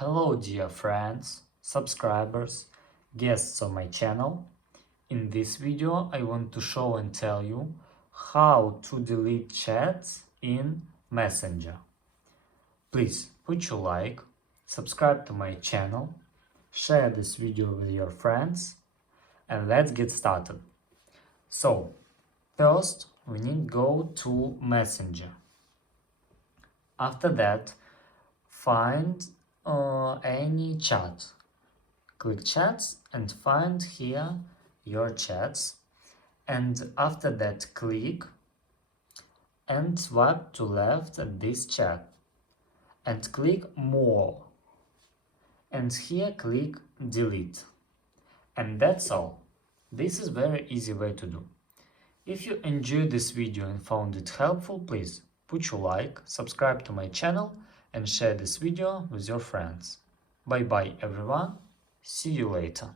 Hello dear friends, subscribers, guests on my channel. In this video I want to show and tell you how to delete chats in Messenger. Please put your like, subscribe to my channel, share this video with your friends, and let's get started. So, first we need to go to Messenger. After that, find any chat. Click chats and find here your chats, and after that click and swipe to left at this chat and click more, and here click delete, and that's all. This is very easy way to do. If you enjoyed this video and found it helpful, please put your like, subscribe to my channel and share this video with your friends. Bye bye everyone, see you later.